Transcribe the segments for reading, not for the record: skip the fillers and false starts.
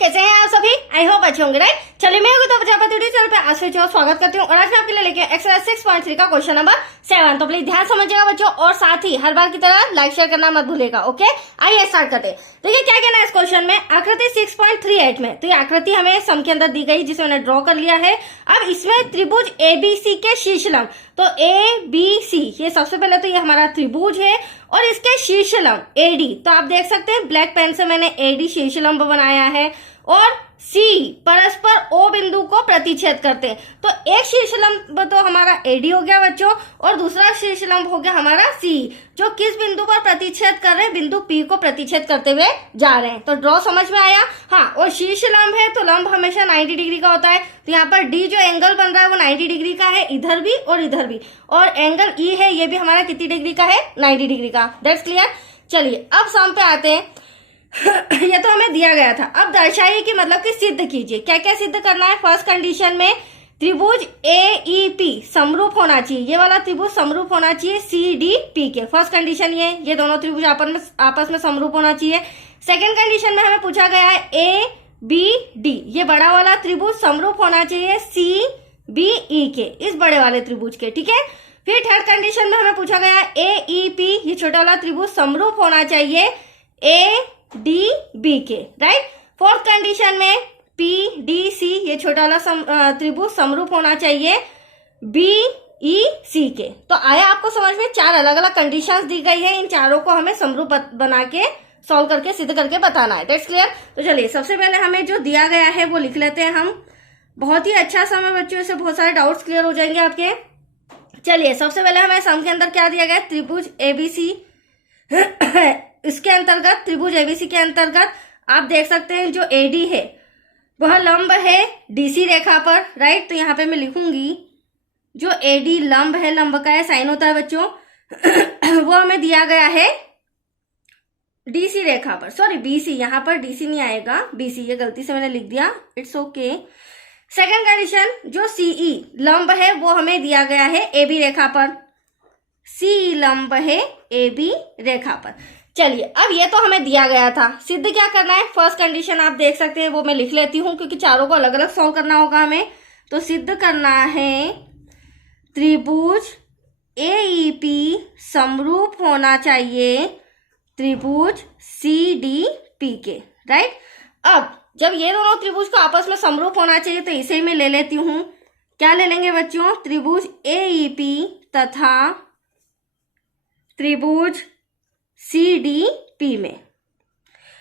कैसे हैं आप सभी? आई होप अच्छे होंगे, राइट। चलिए मैं तो प्रजापति यूट्यूब चैनल पे आज फिर स्वागत करती हूँ और आज मैं आपके लिए लेके एक्सरसाइज 6.3 का क्वेश्चन नंबर 7। तो प्लीज ध्यान समझिएगा बच्चों और साथ ही हर बार की तरह लाइक शेयर करना मत भूलेगा। ओके, आइए स्टार्ट करते हैं। देखिए क्या कहना है इस क्वेश्चन में, आकृति 6.38 में। तो ये आकृति हमें सम के अंदर दी गई जिसे मैंने ड्रॉ कर लिया है। अब इसमें त्रिभुज एबीसी के शीर्ष लंब, तो ए बी सी, ये सबसे पहले तो ये हमारा त्रिभुज है और इसके शीर्ष लंब एडी, तो आप देख सकते हैं ब्लैक पेन से मैंने एडी शीर्ष लंब बनाया है और सी परस्पर ओ बिंदु को प्रतिच्छेद करते हैं। तो एक शीर्ष लंब तो हमारा एडी हो गया बच्चों और दूसरा शीर्ष लंब हो गया हमारा सी, जो किस बिंदु पर प्रतिच्छेद कर रहे हैं, बिंदु पी को प्रतिच्छेद करते हुए जा रहे हैं। तो ड्रॉ समझ में आया? हाँ, और शीर्ष लंब है तो लंब हमेशा 90 डिग्री का होता है। तो यहाँ पर डी जो एंगल बन रहा है वो 90 डिग्री का है, इधर भी और इधर भी। और एंगल ई है, ये भी हमारा कितनी डिग्री का है? 90 डिग्री का। That's clear. चलिए अब सम पे आते हैं। ये तो हमें दिया गया था। अब दर्शाइए कि मतलब कि सिद्ध कीजिए। क्या क्या सिद्ध करना है? फर्स्ट कंडीशन में त्रिभुज एईपी समरूप होना चाहिए, ये वाला त्रिभुज समरूप होना चाहिए सीडीपी के। फर्स्ट कंडीशन ये दोनों त्रिभुज आपस में समरूप होना चाहिए। सेकेंड कंडीशन में हमें पूछा गया है ए बी डी, ये बड़ा वाला त्रिभुज समरूप होना चाहिए सी बी ई के, इस बड़े वाले त्रिभुज के। ठीक है। फिर थर्ड कंडीशन में हमें पूछा गया है ए ई पी, ये छोटा वाला त्रिभुज समरूप होना चाहिए ए डी बी के, राइट। फोर्थ कंडीशन में पी डी सी, ये छोटा वाला त्रिभुज समरूप होना चाहिए बी ई सी के। तो आया आपको समझ में? चार अलग अलग कंडीशंस दी गई है, इन चारों को हमें समरूप बना के सॉल्व करके सिद्ध करके बताना है। That's clear. तो चलिए सबसे पहले हमें जो दिया गया है वो लिख लेते हैं हम। बहुत ही अच्छा सम है बच्चों, इससे बहुत सारे डाउट्स क्लियर हो जाएंगे आपके। चलिए सबसे पहले हमें सम के अंदर क्या दिया गया? त्रिभुज एबीसी, इसके अंतर्गत त्रिभुज एबीसी के अंतर्गत आप देख सकते हैं जो एडी है वह लंब है डीसी रेखा पर, राइट। तो यहाँ पे मैं लिखूंगी जो एडी लंब है, लंब का साइन होता है बच्चों, वो हमें दिया गया है डीसी रेखा पर। सॉरी बीसी, यहाँ पर डीसी नहीं आएगा, बीसी, ये गलती से मैंने लिख दिया, इट्स ओके। सेकेंड कंडीशन जो सीई लंब है वो हमें दिया गया है एबी रेखा पर, सी लंब है एबी रेखा पर। चलिए अब ये तो हमें दिया गया था, सिद्ध क्या करना है? फर्स्ट कंडीशन आप देख सकते हैं वो मैं लिख लेती हूं क्योंकि चारों को अलग अलग सॉल्व करना होगा हमें। तो सिद्ध करना है त्रिभुज एईपी समरूप होना चाहिए त्रिभुज सीडीपी के, राइट। अब जब ये दोनों त्रिभुज को आपस में समरूप होना चाहिए तो इसे ही मैं ले लेती हूं। क्या ले लेंगे बच्चों? त्रिभुज एईपी तथा त्रिभुज सीडीपी में।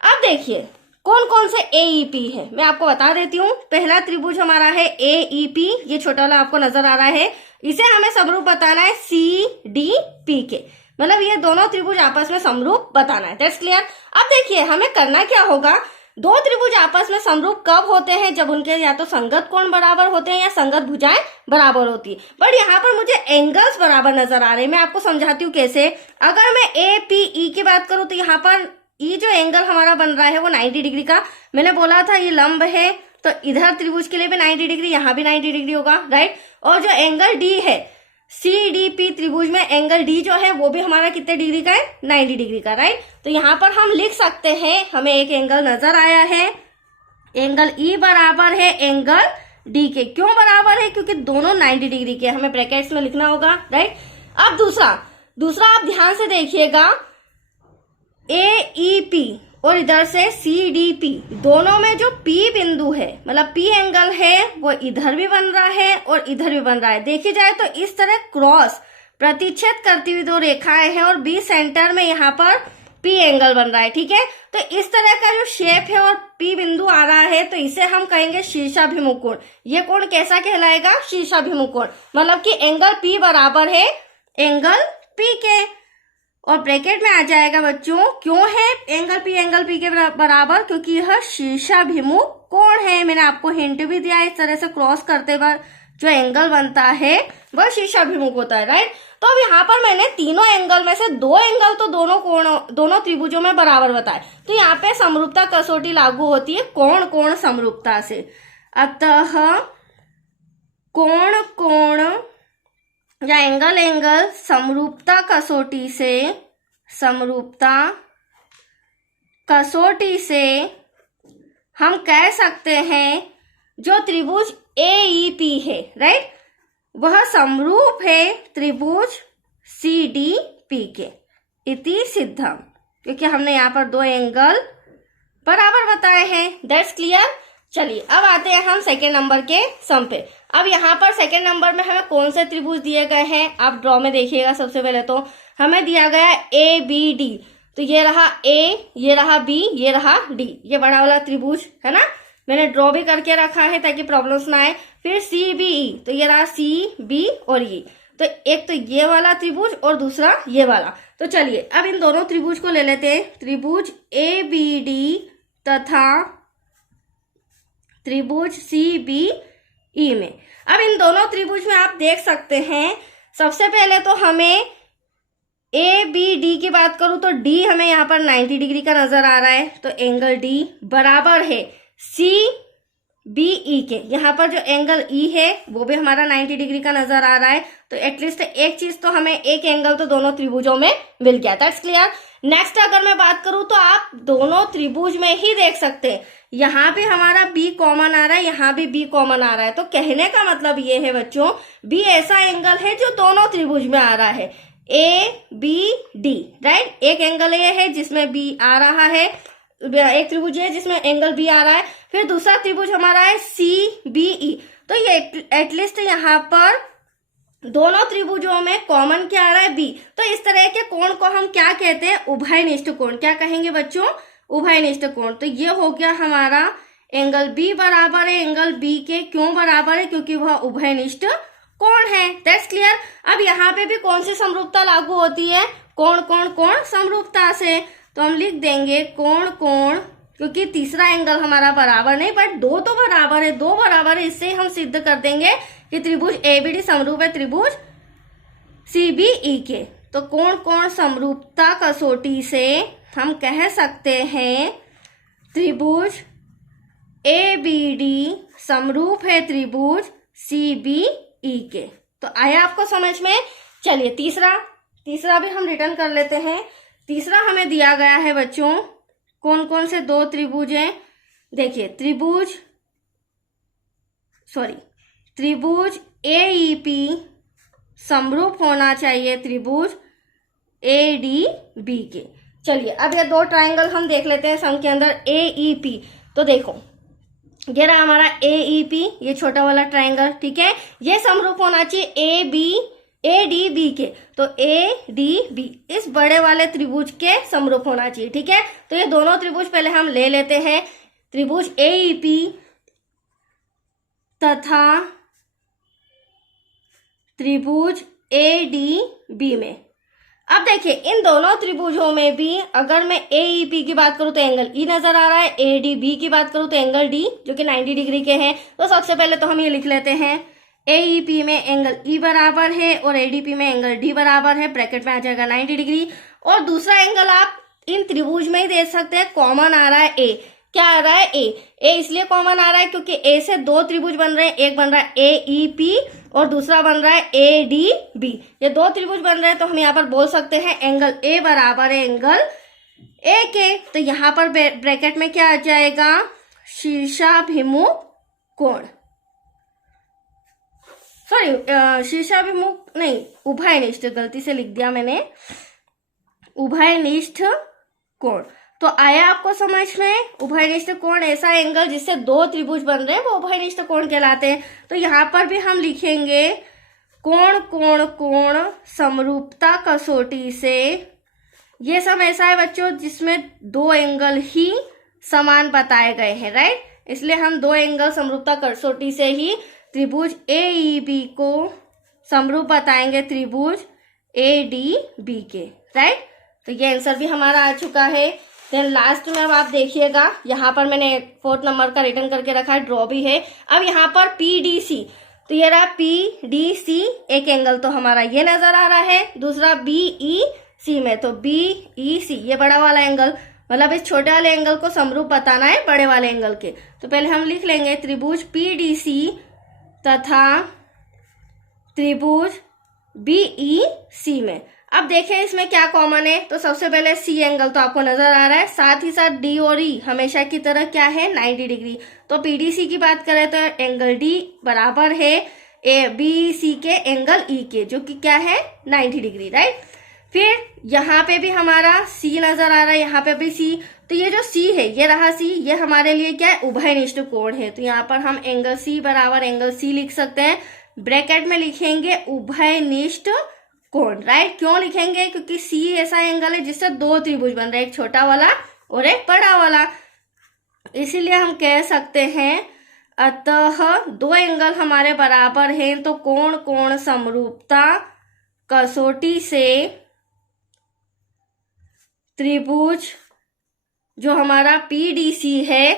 अब देखिए कौन कौन से एईपी है मैं आपको बता देती हूँ। पहला त्रिभुज हमारा है एईपी, ये छोटा वाला आपको नजर आ रहा है, इसे हमें समरूप बताना है सीडीपी के, मतलब ये दोनों त्रिभुज आपस में समरूप बताना है। That's clear. अब देखिए हमें करना क्या होगा, दो त्रिभुज आपस में समरूप कब होते हैं? जब उनके या तो संगत कोण बराबर होते हैं या संगत भुजाएं बराबर होती है। बट यहाँ पर मुझे एंगल्स बराबर नजर आ रहे हैं, मैं आपको समझाती हूँ कैसे। अगर मैं ए पी ई की बात करूँ तो यहाँ पर ई जो एंगल हमारा बन रहा है वो 90 डिग्री का, मैंने बोला था ये लंब है तो इधर त्रिभुज के लिए भी 90 डिग्री, यहाँ भी 90 डिग्री होगा, राइट। और जो एंगल डी है सीडीपी त्रिभुज में, एंगल डी जो है वो भी हमारा कितने डिग्री का है? 90 डिग्री का, राइट। तो यहाँ पर हम लिख सकते हैं, हमें एक एंगल नजर आया है, एंगल ई बराबर है एंगल डी के। क्यों बराबर है? क्योंकि दोनों 90 डिग्री के, हमें ब्रैकेट्स में लिखना होगा, राइट। अब दूसरा आप ध्यान से देखिएगा, एईपी और इधर से सीडीपी, दोनों में जो पी बिंदु है, मतलब पी एंगल है, वो इधर भी बन रहा है और इधर भी बन रहा है। देखी जाए तो इस तरह क्रॉस प्रतिच्छेद करती हुई दो रेखाएं हैं और बी सेंटर में यहाँ पर पी एंगल बन रहा है, ठीक है। तो इस तरह का जो शेप है और पी बिंदु आ रहा है तो इसे हम कहेंगे शीर्षाभिमुख कोण। ये कोण कैसा कहलाएगा? शीर्षाभिमुख कोण, मतलब कि एंगल पी बराबर है एंगल पी के। और ब्रैकेट में आ जाएगा बच्चों, क्यों है एंगल पी के बराबर? क्योंकि यह शीर्षाभिमुख कोण है। मैंने आपको हिंट भी दिया, इस तरह से क्रॉस करते वक्त जो एंगल बनता है वह शीर्षाभिमुख होता है, राइट। तो अब यहाँ पर मैंने तीनों एंगल में से दो एंगल तो दोनों त्रिभुजों में बराबर बताए, तो यहाँ पे समरूपता कसौटी लागू होती है कोण कोण समरूपता से। अतः कोण या एंगल समरूपता कसौटी से हम कह सकते हैं जो त्रिभुज AEP है, राइट, वह समरूप है त्रिभुज CDP के, इति सिद्धम, क्योंकि हमने यहाँ पर दो एंगल बराबर बताए हैं। That's clear. चलिए अब आते हैं हम सेकेंड नंबर के सम पे। अब यहाँ पर सेकेंड नंबर में हमें कौन से त्रिभुज दिए गए हैं, आप ड्रॉ में देखिएगा। सबसे पहले तो हमें दिया गया है ABD, तो ये रहा A, ये रहा B, ये रहा D, ये बड़ा वाला त्रिभुज है ना, मैंने ड्रॉ भी करके रखा है ताकि प्रॉब्लम्स ना आए। फिर CBE, तो ये रहा CB और E, तो एक तो ये वाला त्रिभुज और दूसरा ये वाला। तो चलिए अब इन दोनों त्रिभुज को ले लेते हैं, त्रिभुज ABD तथा त्रिभुज CBE में। अब इन दोनों त्रिभुज में आप देख सकते हैं, सबसे पहले तो हमें ABD की बात करूं तो D हमें यहाँ पर 90 डिग्री का नजर आ रहा है, तो एंगल D बराबर है CBE के। यहाँ पर जो एंगल E है वो भी हमारा 90 डिग्री का नजर आ रहा है, तो एटलीस्ट एक चीज तो हमें, एक एंगल तो दोनों त्रिभुजों में मिल गया। That's clear. नेक्स्ट अगर मैं बात करूं तो आप दोनों त्रिभुज में ही देख सकते हैं, यहाँ भी हमारा B कॉमन आ रहा है, यहाँ भी B कॉमन आ रहा है। तो कहने का मतलब ये है बच्चों, B ऐसा एंगल है जो दोनों त्रिभुज में आ रहा है, ABD, राइट। एक एंगल ये है जिसमें B आ रहा है, एक त्रिभुज है जिसमें एंगल B आ रहा है, फिर दूसरा त्रिभुज हमारा है CBE। तो ये एटलीस्ट यहाँ पर दोनों त्रिभुजों में कॉमन क्या आ रहा है, B। तो इस तरह के कोण को हम क्या कहते हैं, उभयनिष्ठ कोण। क्या कहेंगे बच्चों, उभयनिष्ठ कोण। तो ये हो गया हमारा एंगल B बराबर है एंगल B के। क्यों बराबर है, क्योंकि वह उभयनिष्ठ कोण है। That's clear. अब यहाँ पे भी कौन सी समरूपता लागू होती है, कोण कोण कोण समरूपता से। तो हम लिख देंगे कोण कोण, क्योंकि तीसरा एंगल हमारा बराबर नहीं बट दो तो बराबर है, दो बराबर है, इससे हम सिद्ध कर देंगे कि त्रिभुज ABD समरूप है त्रिभुज CBE के। तो कोण कोण समरूपता कसौटी से हम कह सकते हैं त्रिभुज ABD समरूप है त्रिभुज CBE के। तो आया आपको समझ में। चलिए तीसरा भी हम रिटर्न कर लेते हैं। तीसरा हमें दिया गया है बच्चों, कौन कौन से दो त्रिभुज हैं, देखिए त्रिभुज AEP समरूप होना चाहिए त्रिभुज ADB के। चलिए अब ये दो ट्रायंगल हम देख लेते हैं सम के अंदर AEP। तो देखो ये रहा हमारा AEP, ये छोटा वाला ट्रायंगल, ठीक है, ये समरूप होना चाहिए ADB के। तो ADB इस बड़े वाले त्रिभुज के समरूप होना चाहिए, ठीक है। तो ये दोनों त्रिभुज पहले हम ले लेते हैं, त्रिभुज AEP तथा त्रिभुज ADB में। अब देखिए इन दोनों त्रिभुजों में भी अगर मैं AEP की बात करूं तो एंगल E नजर आ रहा है, ADB की बात करूं तो एंगल D जो कि 90 डिग्री के हैं। तो सबसे पहले तो हम ये लिख लेते हैं, AEP में एंगल E बराबर है और ADP में एंगल D बराबर है, ब्रैकेट में आ जाएगा 90 डिग्री। और दूसरा एंगल आप इन त्रिभुज में ही देख सकते हैं, कॉमन आ रहा है A। क्या आ रहा है, A इसलिए कॉमन आ रहा है क्योंकि A से दो त्रिभुज बन रहे हैं, एक बन रहा है AEP और दूसरा बन रहा है ADB। ये दो त्रिभुज बन रहे हैं, तो हम यहाँ पर बोल सकते हैं एंगल A बराबर है एंगल A के। तो यहाँ पर ब्रैकेट में क्या आ जाएगा, शीर्षाभिमुख कोण, शीर्षाभिमुख नहीं, उभयनिष्ठ, गलती से लिख दिया मैंने, उभयनिष्ठ कोण। तो आया आपको समझ में, उभयनिष्ठ कोण ऐसा एंगल जिससे दो त्रिभुज बन रहे हैं वो उभयनिष्ठ कोण कहलाते हैं। तो यहाँ पर भी हम लिखेंगे कोण कोण कोण समरूपता कसौटी से। ये सब ऐसा है बच्चों जिसमें दो एंगल ही समान बताए गए हैं, राइट। इसलिए हम दो एंगल समरूपता कसौटी से ही त्रिभुज AEB को समरूप बताएंगे त्रिभुज ADB के, राइट। तो ये आंसर भी हमारा आ चुका है। देन लास्ट में अब आप देखिएगा, यहाँ पर मैंने 4th नंबर का रिटर्न करके रखा है, ड्रॉ भी है। अब यहाँ पर PDC, तो ये रहा PDC, एक एंगल तो हमारा ये नजर आ रहा है, दूसरा BEC में, तो BEC ये बड़ा वाला एंगल, मतलब इस छोटे वाले एंगल को समरूप बताना है बड़े वाले एंगल के। तो पहले हम लिख लेंगे त्रिभुज PDC तथा त्रिभुज BEC में। अब देखें इसमें क्या कॉमन है। तो सबसे पहले सी एंगल तो आपको नजर आ रहा है, साथ ही साथ डी और ई हमेशा की तरह क्या है 90 डिग्री। तो पीडीसी की बात करें तो एंगल डी बराबर है ए बी सी के एंगल ई के, जो कि क्या है 90 डिग्री, राइट। फिर यहाँ पे भी हमारा सी नजर आ रहा है, यहाँ पे भी सी। तो ये जो सी है ये रहा सी, ये हमारे लिए क्या है उभयनिष्ठ कोण है। तो यहाँ पर हम एंगल सी बराबर एंगल सी लिख सकते हैं, ब्रैकेट में लिखेंगे उभयनिष्ठ कोण, राइट। क्यों लिखेंगे? क्योंकि सी ऐसा एंगल है जिससे दो त्रिभुज बन रहे हैं, एक छोटा वाला और एक बड़ा वाला, इसीलिए हम कह सकते हैं अतः दो एंगल हमारे बराबर हैं तो कोण कोण समरूपता कसौटी से त्रिभुज जो हमारा पीडीसी है,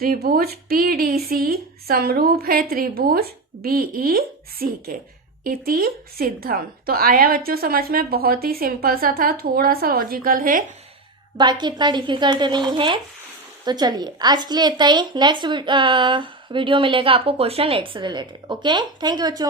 त्रिभुज पीडीसी समरूप है त्रिभुज बीईसी के, इति सिद्धम। तो आया बच्चों समझ में? बहुत ही सिंपल सा था, थोड़ा सा लॉजिकल है, बाकी इतना डिफिकल्ट नहीं है। तो चलिए आज के लिए इतना ही। नेक्स्ट वीडियो मिलेगा आपको क्वेश्चन 8 से रिलेटेड। ओके, थैंक यू बच्चों।